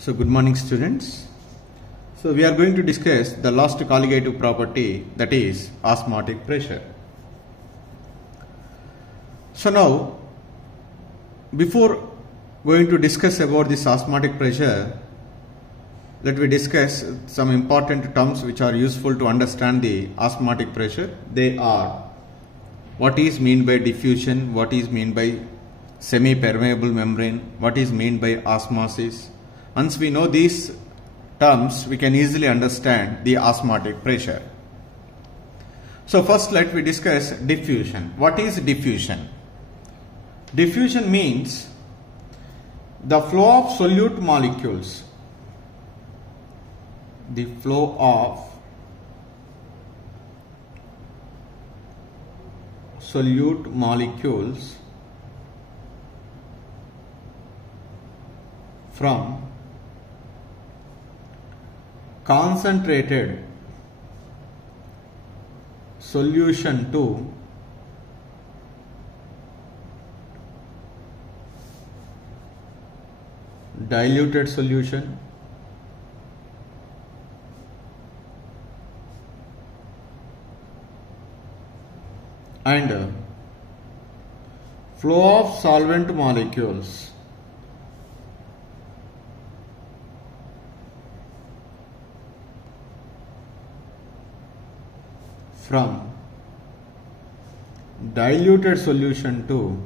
So good morning students. So we are going to discuss the last colligative property, that is osmotic pressure. So now before going to discuss about this osmotic pressure, let me discuss some important terms which are useful to understand the osmotic pressure. They are: what is meant by diffusion, what is meant by semi-permeable membrane, what is meant by osmosis. Once we know these terms, we can easily understand the osmotic pressure. So first let me discuss diffusion. What is diffusion? Diffusion means the flow of solute molecules. The flow of solute molecules from concentrated solution to diluted solution and flow of solvent molecules from diluted solution to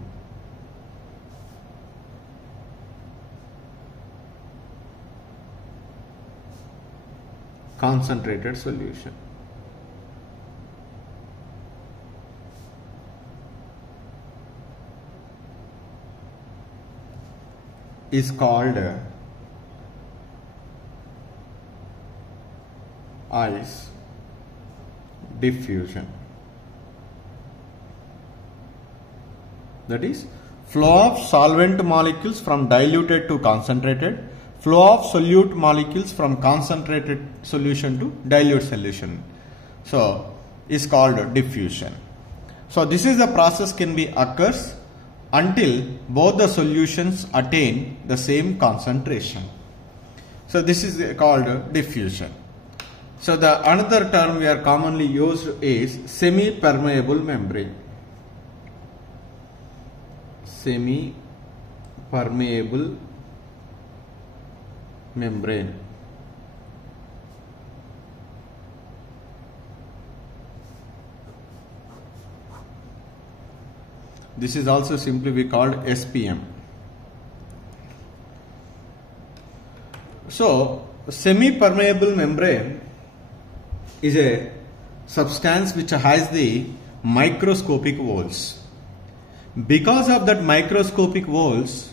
concentrated solution. Is called as diffusion. That is, flow of solvent molecules from diluted to concentrated, flow of solute molecules from concentrated solution to dilute solution. So is called diffusion. So this is the process can be occurs until both the solutions attain the same concentration. So this is called diffusion. So the another term we are commonly used is semi-permeable membrane. Semi-permeable membrane. This is also simply we called SPM. So semi-permeable membrane is a substance which has the microscopic walls. Because of that microscopic walls,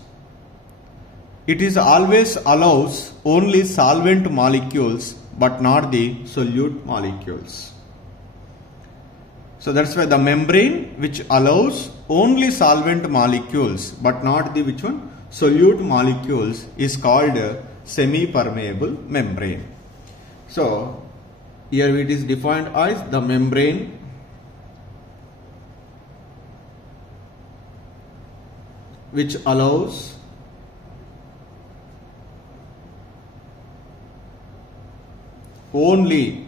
it is always allows only solvent molecules but not the solute molecules. So that's why the membrane which allows only solvent molecules but not the which one? Solute molecules is called semi-permeable membrane. So here it is defined as the membrane which allows only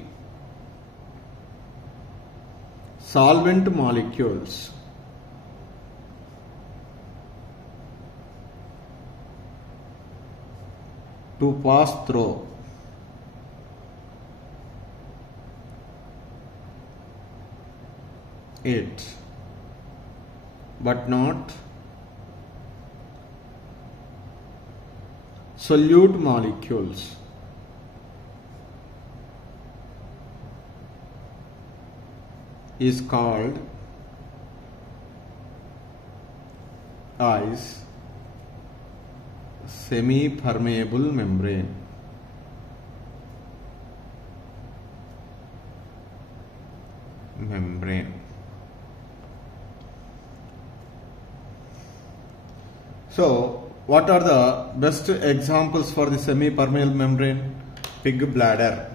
solvent molecules to pass through it but not solute molecules. Is called as semi-permeable membrane. So what are the best examples for the semi-permeable membrane? Pig bladder.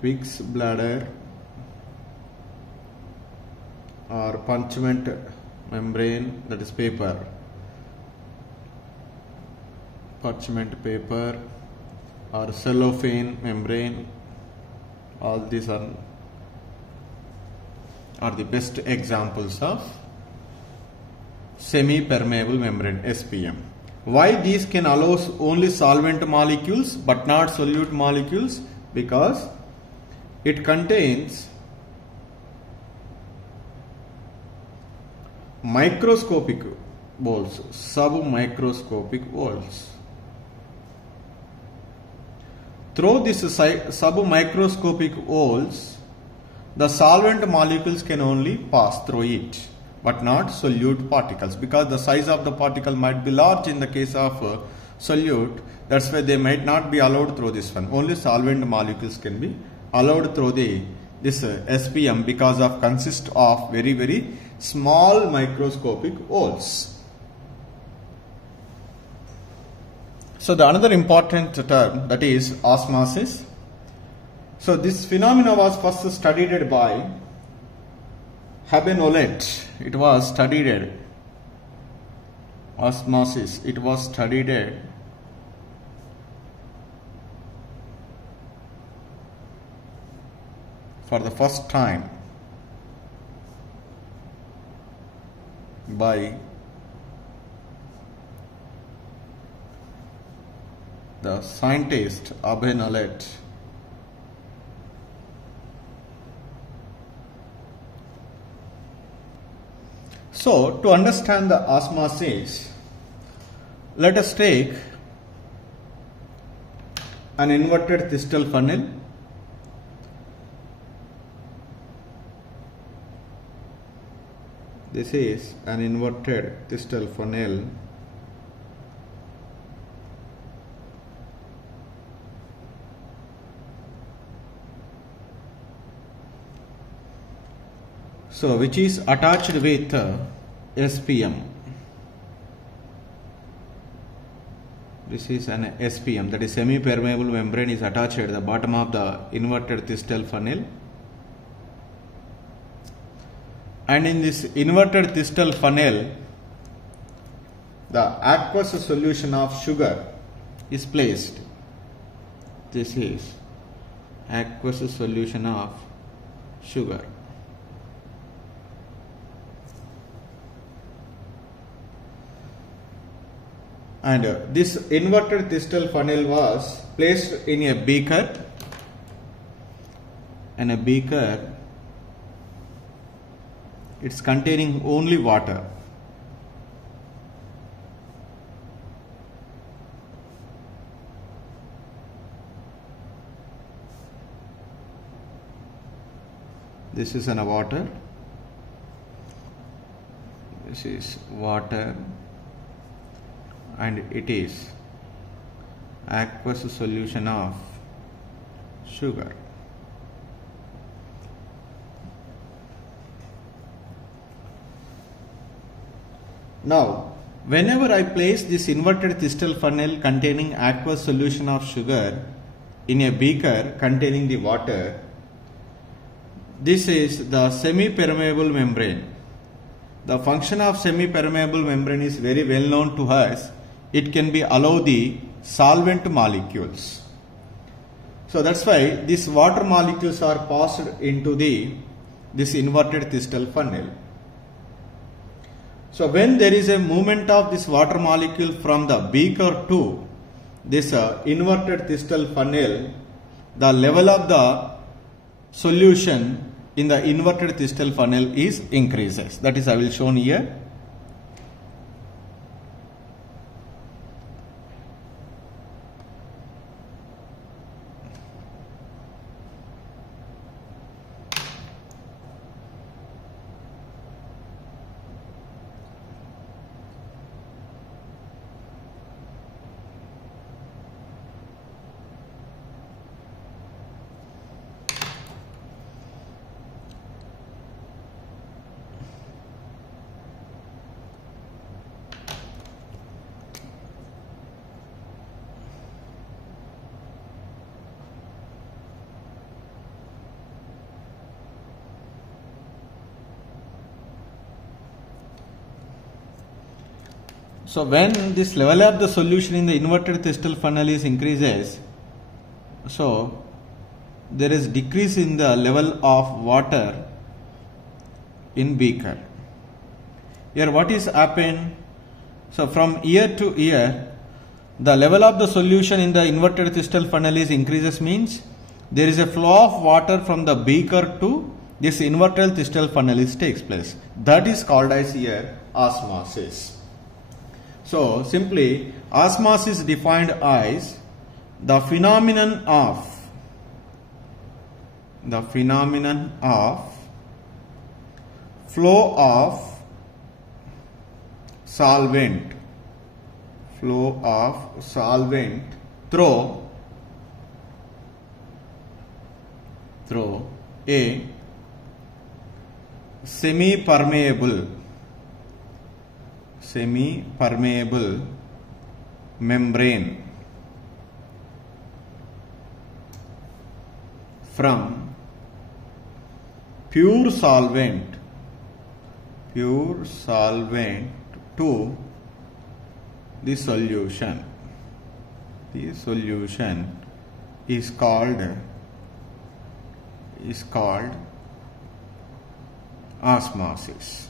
Pig's bladder or parchment membrane, that is paper, parchment paper or cellophane membrane. All these are the best examples of semi-permeable membrane, SPM. Why these can allow only solvent molecules but not solute molecules? Because it contains microscopic holes, submicroscopic holes. Through these submicroscopic holes, the solvent molecules can only pass through it, but not solute particles, because the size of the particle might be large in the case of solute. That's why they might not be allowed through this one. Only solvent molecules can be allowed through this SPM, because of consist of very, very small microscopic holes. So the another important term, that is osmosis. So this phenomena was first studied by Habe-Nollet. It was studied, osmosis, it was studied for the first time by the scientist Habe-Nollet. So, to understand the osmosis, let us take an inverted Thistell funnel. This is an inverted Thistell funnel. So, which is attached with SPM. This is an SPM, that is semi-permeable membrane, is attached at the bottom of the inverted Thistell funnel. And in this inverted Thistell funnel, the aqueous solution of sugar is placed. This is aqueous solution of sugar. And this inverted Thistell funnel was placed in a beaker, and a beaker, it's containing only water. This is an water. This is water, and it is aqueous solution of sugar. Now, whenever I place this inverted Thistell funnel containing aqueous solution of sugar in a beaker containing the water, this is the semi-permeable membrane. The function of semi-permeable membrane is very well known to us. It can be allow the solvent molecules. So that's why these water molecules are passed into this inverted Thistell funnel. So when there is a movement of this water molecule from the beaker to this inverted Thistell funnel, the level of the solution in the inverted Thistell funnel is increases. That is, I will show here. So when this level of the solution in the inverted Thistell funnel is increases, so there is decrease in the level of water in beaker. Here what is happen? So from year to year, the level of the solution in the inverted Thistell funnel is increases, means there is a flow of water from the beaker to this inverted Thistell funnel takes place. That is called as here osmosis. So simply osmosis defined as the phenomenon of flow of solvent through a semi-permeable membrane from pure solvent to the solution. The solution is called osmosis.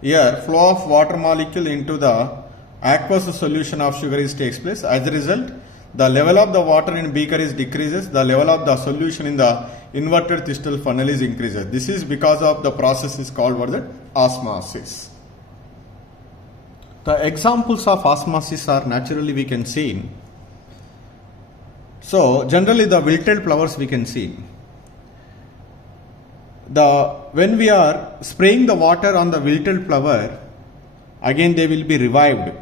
Here flow of water molecule into the aqueous solution of sugar takes place. As a result, the level of the water in beaker is decreases, the level of the solution in the inverted Thistell funnel is increases. This is because of the process is called what, that osmosis. The examples of osmosis are naturally we can see. So generally the wilted flowers we can see. When we are spraying the water on the wilted flower, again they will be revived.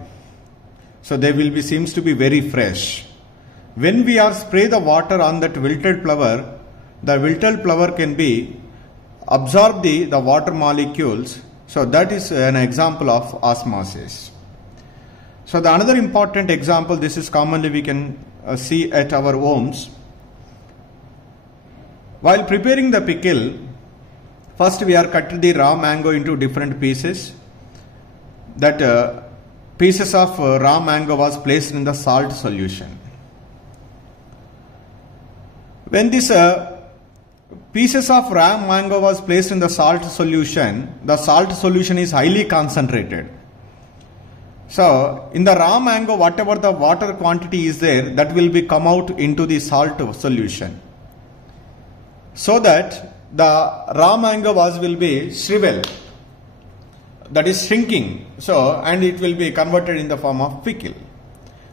So they will be seems to be very fresh. When we are spray the water on that wilted flower, the wilted flower can be absorb the water molecules. So that is an example of osmosis. So the another important example, this is commonly we can see at our homes. While preparing the pickle, first we are cut the raw mango into different pieces. That pieces of raw mango was placed in the salt solution. When this pieces of raw mango was placed in the salt solution is highly concentrated. So in the raw mango, whatever the water quantity is there, that will be come out into the salt solution. So that the raw mango will be shriveled, that is shrinking. So and it will be converted in the form of pickle.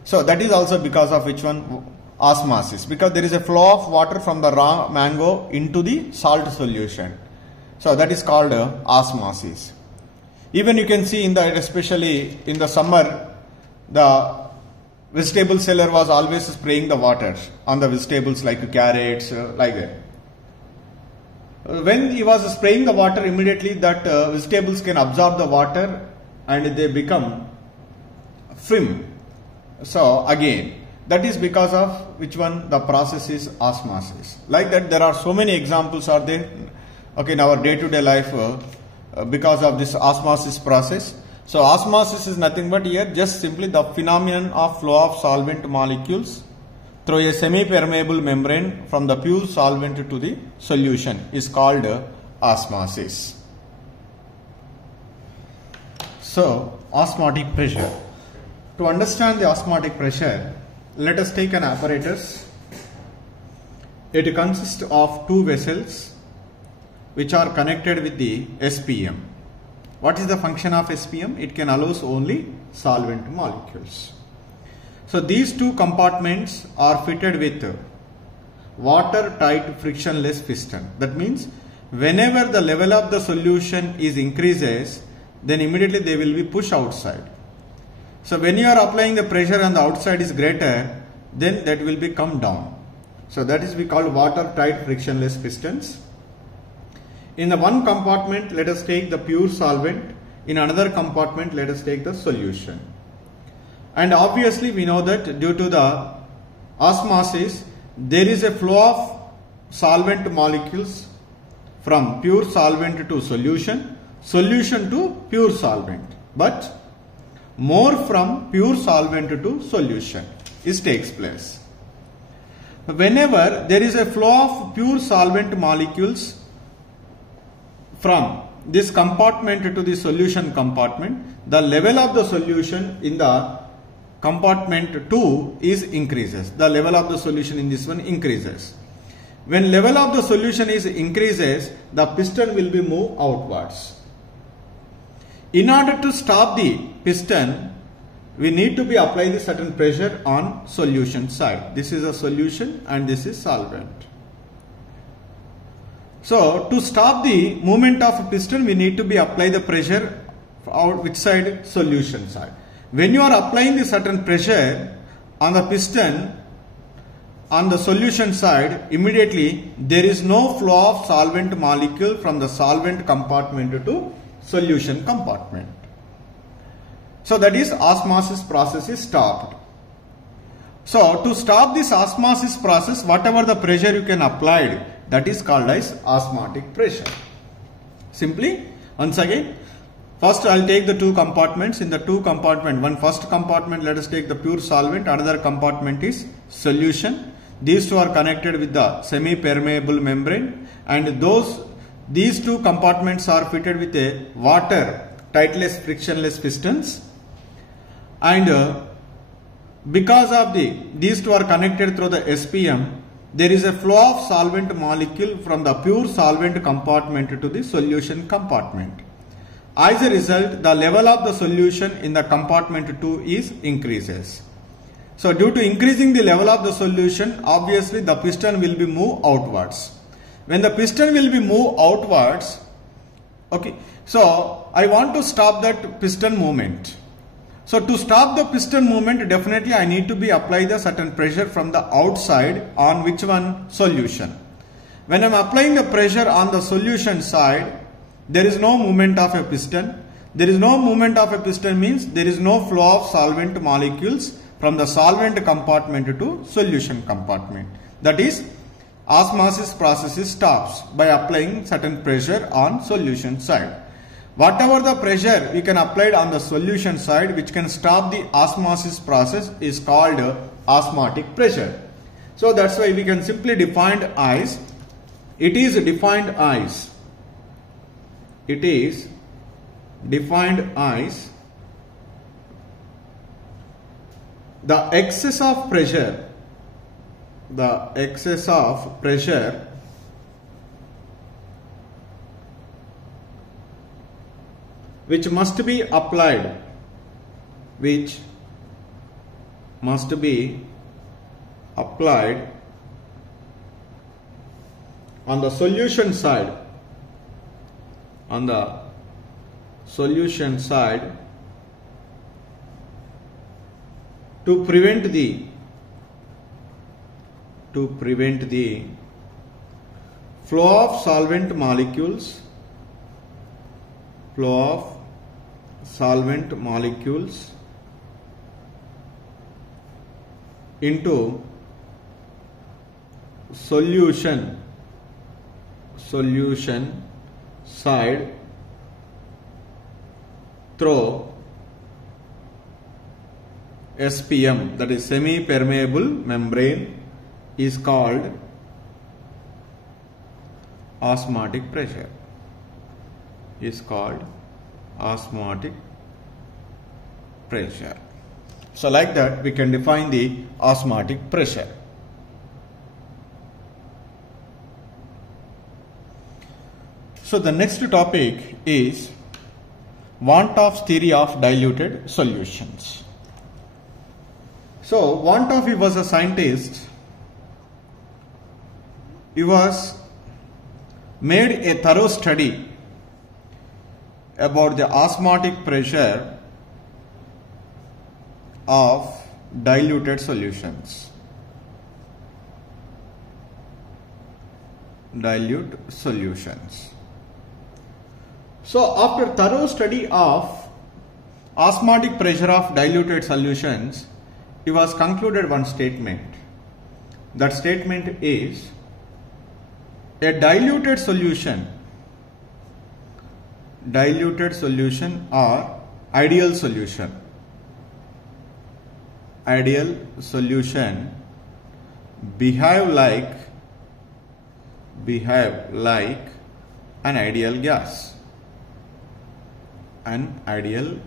So that is also because of which one? Osmosis, because there is a flow of water from the raw mango into the salt solution. So that is called osmosis. Even you can see in the, especially in the summer, the vegetable seller was always spraying the water on the vegetables like carrots, like that. When he was spraying the water, immediately that vegetables can absorb the water and they become firm. So again, that is because of which one? The process is osmosis. Like that, there are so many examples are there. Okay, in our day-to-day life, because of this osmosis process. So osmosis is nothing but here just simply the phenomenon of flow of solvent molecules through a semi-permeable membrane from the pure solvent to the solution is called osmosis. So osmotic pressure. To understand the osmotic pressure, let us take an apparatus. It consists of two vessels which are connected with the SPM. What is the function of SPM? It can allow only solvent molecules. So these two compartments are fitted with water-tight frictionless piston. That means whenever the level of the solution is increases, then immediately they will be pushed outside. So when you are applying the pressure on the outside is greater, then that will be come down. So that is we call water-tight frictionless pistons. In the one compartment, let us take the pure solvent. In another compartment, let us take the solution. And obviously we know that due to the osmosis, there is a flow of solvent molecules from pure solvent to solution. solution to pure solvent, but more from pure solvent to solution takes place. Whenever there is a flow of pure solvent molecules from this compartment to the solution compartment, the level of the solution in the compartment 2 increases. The level of the solution in this one increases. When level of the solution increases, the piston will be moved outwards. In order to stop the piston, we need to be apply the certain pressure on solution side. This is a solution and this is solvent. So to stop the movement of piston, we need to be apply the pressure out which side? Solution side. When you are applying the certain pressure on the piston on the solution side, immediately there is no flow of solvent molecule from the solvent compartment to solution compartment. So that is osmosis process is stopped. So to stop this osmosis process, whatever the pressure you can apply, that is called as osmotic pressure. Simply, once again, first I will take the two compartments. In the two compartment, one first compartment, let us take the pure solvent, another compartment is solution. These two are connected with the semi-permeable membrane, and these two compartments are fitted with a water tightless frictionless pistons, and because of these two are connected through the SPM, there is a flow of solvent molecule from the pure solvent compartment to the solution compartment. As a result, the level of the solution in the compartment 2 increases. So due to increasing the level of the solution, obviously the piston will be moved outwards. When the piston will be moved outwards, okay, so I want to stop that piston movement. So to stop the piston movement, definitely I need to be apply the certain pressure from the outside on which one? Solution. When I am applying the pressure on the solution side, there is no movement of a piston. There is no movement of a piston means there is no flow of solvent molecules from the solvent compartment to solution compartment. That is, osmosis process stops by applying certain pressure on solution side. Whatever the pressure we can apply on the solution side which can stop the osmosis process is called osmotic pressure. So that's why we can simply define as, it is defined as the excess of pressure which must be applied on the solution side, to prevent the flow of solvent molecules into solution side through SPM, that is semi-permeable membrane, is called osmotic pressure. So like that we can define the osmotic pressure. So the next topic is Van 't Hoff's theory of diluted solutions. So Van 't Hoff, he was a scientist. He was made a thorough study about the osmotic pressure of diluted solutions. So after thorough study of osmotic pressure of diluted solutions, he was concluded one statement. That statement is, a diluted solution diluted solution or ideal solution. Ideal solution behave like an ideal gas. An ideal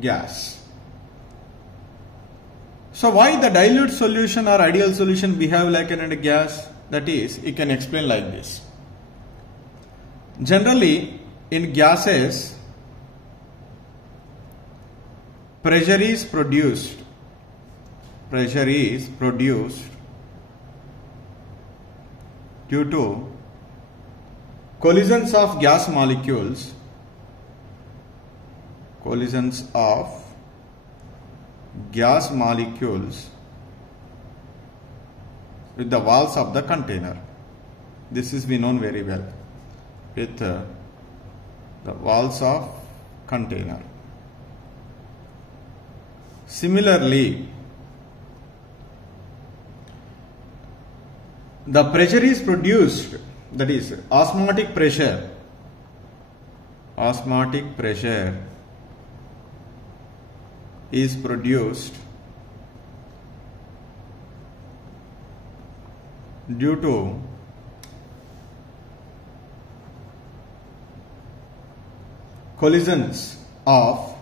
gas. So why the dilute solution or ideal solution behave like an ideal gas? That is, you can explain like this. Generally, in gases, pressure is produced due to collisions of gas molecules with the walls of the container. This is we known very well, with the walls of container. Similarly, the pressure is produced, that is osmotic pressure is produced due to collisions of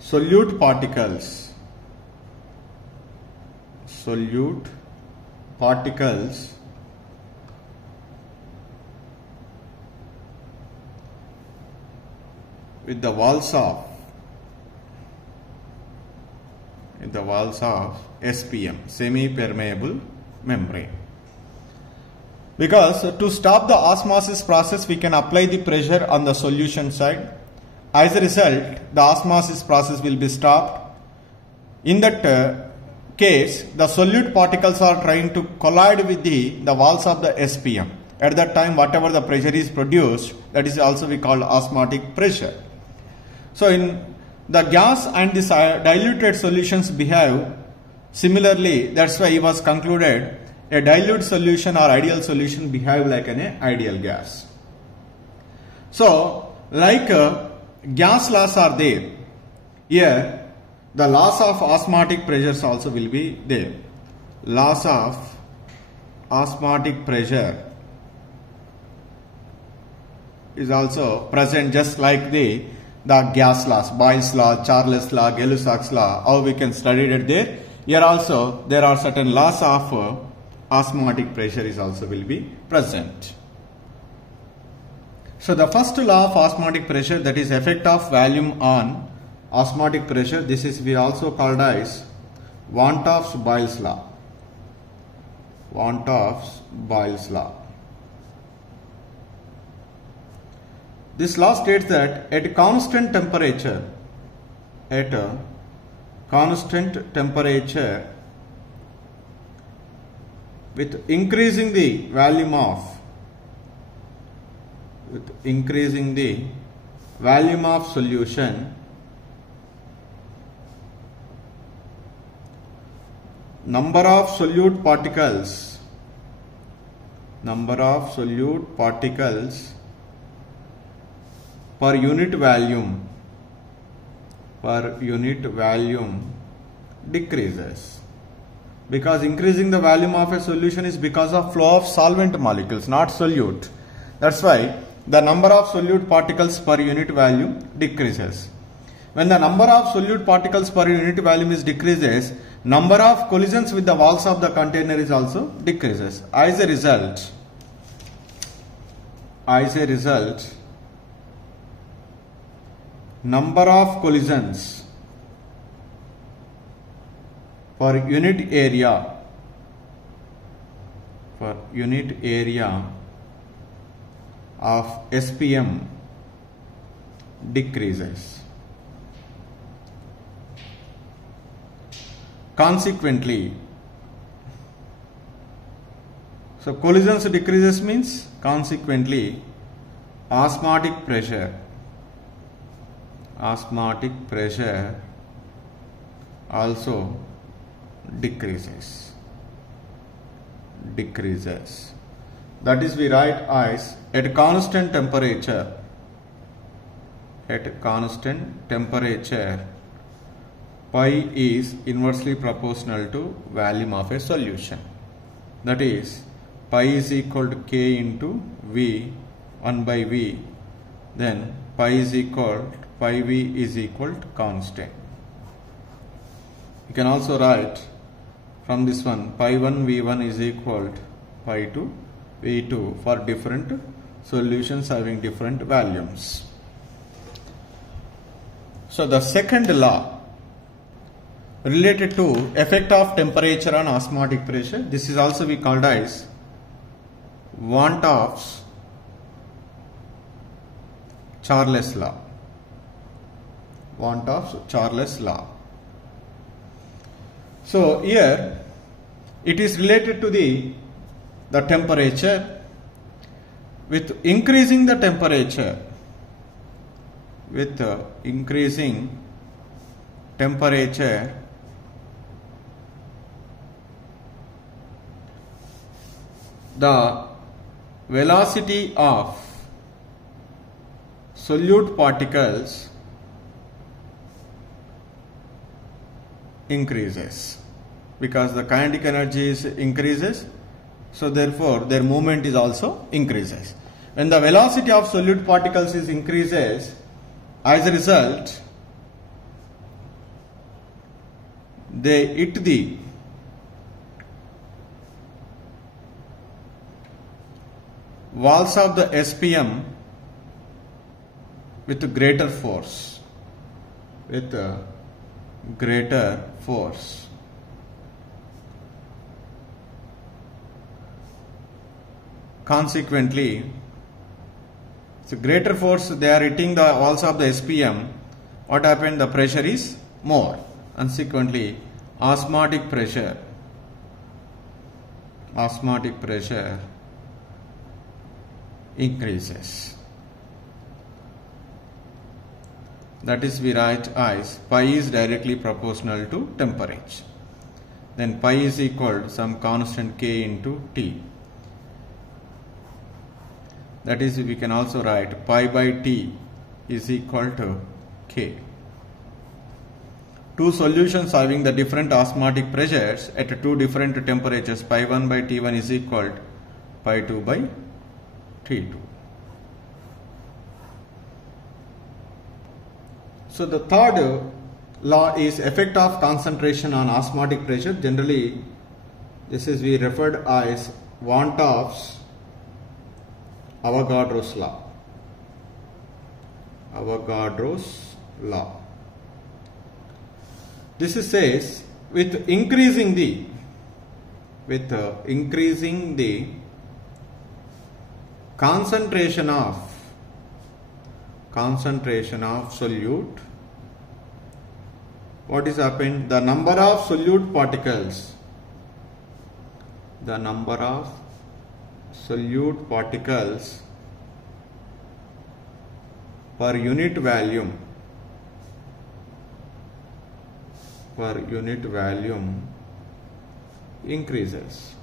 solute particles with the walls of SPM, semi-permeable membrane. Because to stop the osmosis process, we can apply the pressure on the solution side. As a result, the osmosis process will be stopped. In that case, the solute particles are trying to collide with the walls of the SPM. At that time, whatever the pressure is produced, that is also we call osmotic pressure. So in the gas and this diluted solutions behave similarly. That's why it was concluded a dilute solution or ideal solution behave like an ideal gas. So like gas laws are there, here the laws of osmotic pressures also will be there. Laws of osmotic pressure is also present, just like the gas laws, Boyle's law, Charles law, Gay-Lussac's law, how we can study it there. Here also there are certain laws of osmotic pressure is also will be present. So the first law of osmotic pressure, that is effect of volume on osmotic pressure, this is we also called as Van 't Hoff's-Boyle's law. Van 't Hoff's-Boyle's law. This law states that at constant temperature, with increasing the volume of solution, number of solute particles per unit volume decreases. Because increasing the volume of a solution is because of flow of solvent molecules, not solute. That's why the number of solute particles per unit volume decreases. When the number of solute particles per unit volume is decreases, number of collisions with the walls of the container is also decreases. As a result, number of collisions per unit area of SPM decreases. Consequently, so collisions decreases means consequently osmotic pressure also decreases. decreases. That is, we write as at constant temperature, pi is inversely proportional to volume of a solution. That is, pi is equal to k into V, 1 by V, then pi V is equal to constant. You can also write from this one, pi 1 V1 is equal to pi 2 V2 for different solutions having different volumes. So the second law related to effect of temperature on osmotic pressure, this is also we called as Van 't Hoff's Charles law. Van 't Hoff's Charles law. So here it is related to the temperature. With increasing the temperature, the velocity of solute particles increases, because the kinetic energy increases, so therefore their movement is also increases. When the velocity of solute particles increases, as a result they hit the walls of the SPM with greater force. Consequently, it's a greater force, they are hitting the walls of the SPM. What happened? The pressure is more. Consequently, osmotic pressure increases. That is, we write as pi is directly proportional to temperature. Then pi is equal to some constant k into T. That is, we can also write pi by T is equal to K. Two solutions having the different osmotic pressures at two different temperatures, pi 1 by T1 is equal to pi 2 by T2. So the third law is effect of concentration on osmotic pressure. Generally, this is we referred as Van 't Hoff's Avogadro's law. This says with increasing the concentration of solute, what is happened? The number of solute particles per unit volume increases.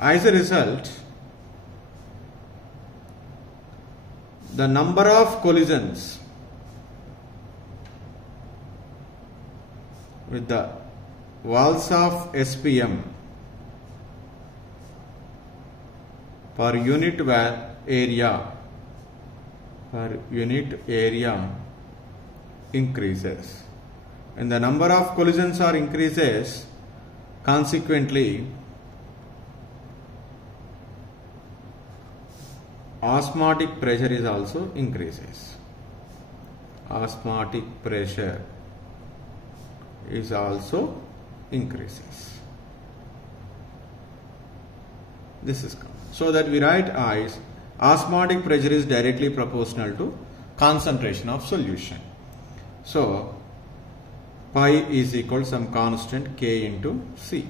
As a result, the number of collisions with the walls of SPM per unit area increases. And the number of collisions are increases, consequently osmotic pressure is also increases. Osmotic pressure is also increases. This is so that we write as osmotic pressure is directly proportional to concentration of solution. So pi is equal to some constant k into C.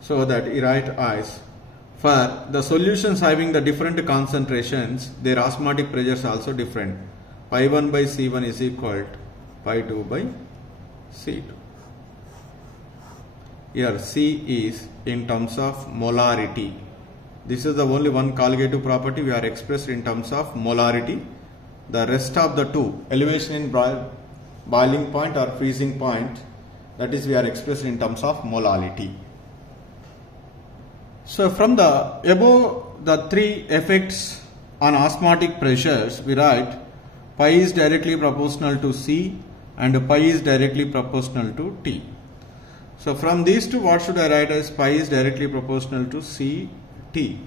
So that we write as for the solutions having the different concentrations, their osmotic pressures are also different. Pi 1 by C1 is equal to pi 2 by C2. Here C is in terms of molarity. This is the only one colligative property we are expressed in terms of molarity. The rest of the two, elevation in boiling point or freezing point, that is we are expressed in terms of molality. So from the above the three effects on osmotic pressures, we write pi is directly proportional to C and pi is directly proportional to T. So from these two, what should I write as pi is directly proportional to C, T?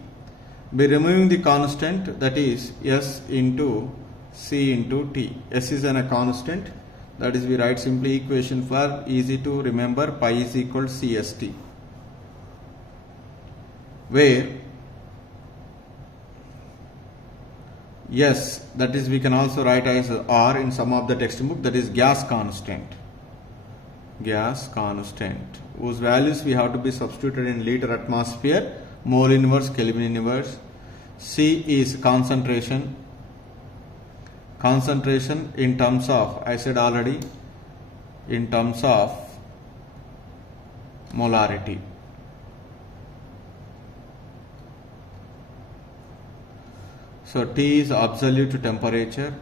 By removing the constant, that is S into C into T. S is a constant, that is we write simply equation for easy to remember, pi is equal to CST, where S, that is we can also write as R in some of the textbook, that is gas constant, whose values we have to be substituted in liter atmosphere, mole inverse, Kelvin inverse. C is concentration in terms of, I said already, in terms of molarity. So T is absolute temperature.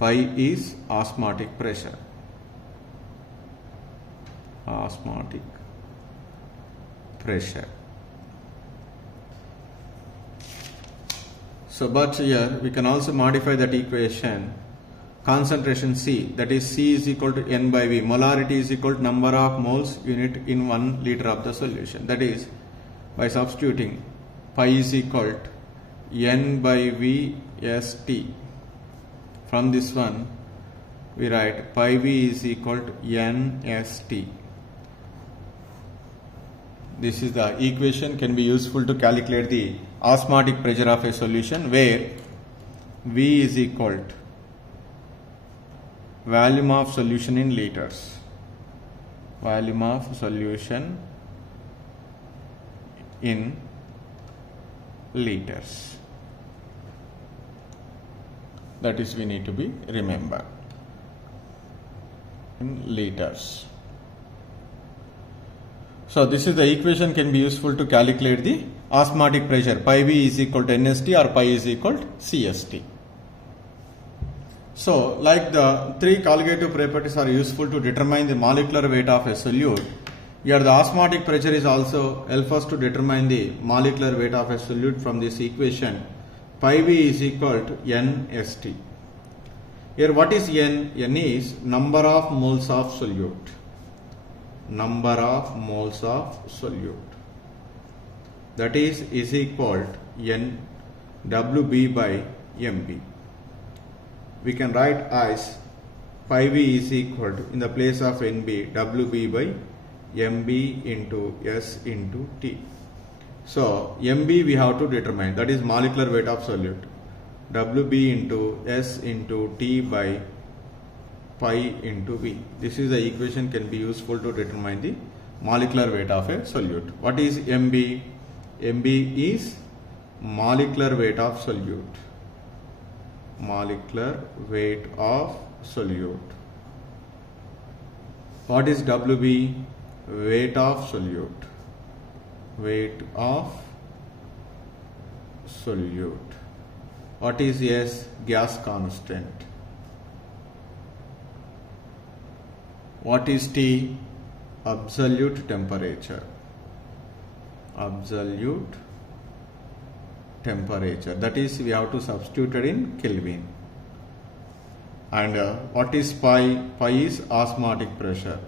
Pi is osmotic pressure. So but here we can also modify that equation. Concentration C, that is C is equal to N by V. Molarity is equal to number of moles unit in 1 liter of the solution. That is, by substituting pi is equal to N by V S T. From this one, we write pi V is equal to N S T. This is the equation can be useful to calculate the osmotic pressure of a solution, where V is equal to volume of solution in liters. Volume of solution in liters. That is we need to be remember. In liters. So this is the equation can be useful to calculate the osmotic pressure. Pi V is equal to NST or pi is equal to CST. So, like the three colligative properties are useful to determine the molecular weight of a solute, here the osmotic pressure is also help us to determine the molecular weight of a solute from this equation. Pi V is equal to NST. Here what is N? N is number of moles of solute. That is equal to N WB by MB. We can write as pi V is equal to, in the place of NB, WB by MB into S into T. So MB we have to determine, that is molecular weight of solute. WB into S into T by pi into V. This is the equation can be useful to determine the molecular weight of a solute. What is MB? MB is molecular weight of solute. What is WB? Weight of solute. What is S? Gas constant. What is T? Absolute temperature. That is we have to substitute it in Kelvin. And what is pi? Pi is osmotic pressure.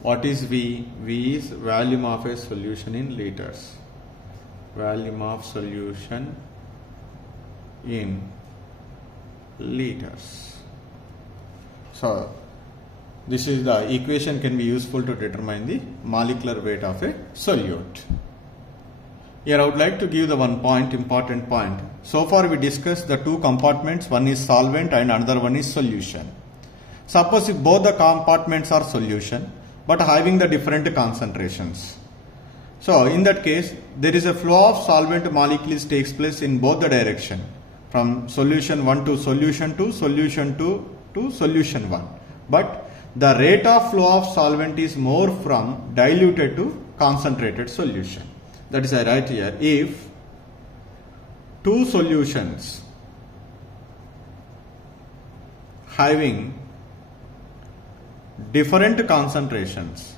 What is V? V is volume of a solution in liters. So this is the equation can be useful to determine the molecular weight of a solute. Here I would like to give the one point, important point. So far we discussed the two compartments, one is solvent and another one is solution. Suppose if both the compartments are solution but having the different concentrations. So in that case, there is a flow of solvent molecules takes place in both the direction, from solution 1 to solution 2, solution 2 to solution 1. But the rate of flow of solvent is more from diluted to concentrated solution. That is I write here, if two solutions having different concentrations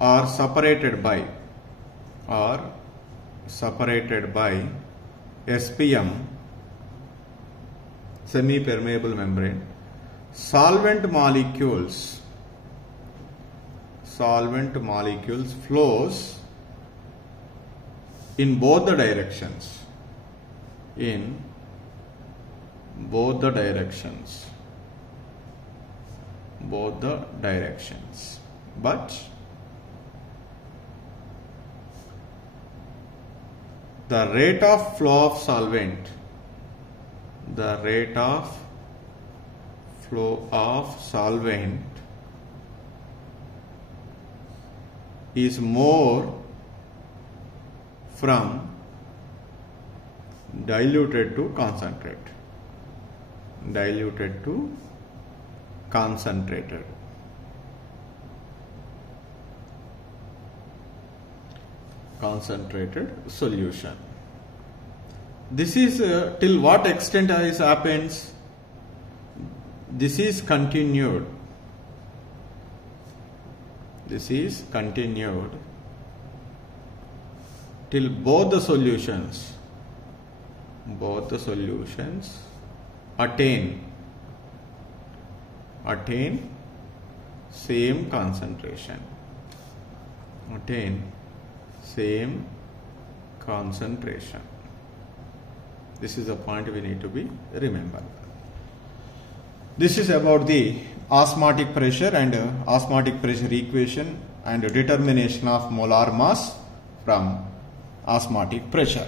are separated by SPM, semi-permeable membrane, solvent molecules flows in both the directions, both the directions, but the rate of flow of solvent is more from diluted to concentrated. Concentrated solution. This is till what extent this happens? This is continued. Till both the solutions attain same concentration. This is a point we need to be remembered. This is about the osmotic pressure and osmotic pressure equation and determination of molar mass from osmotic pressure.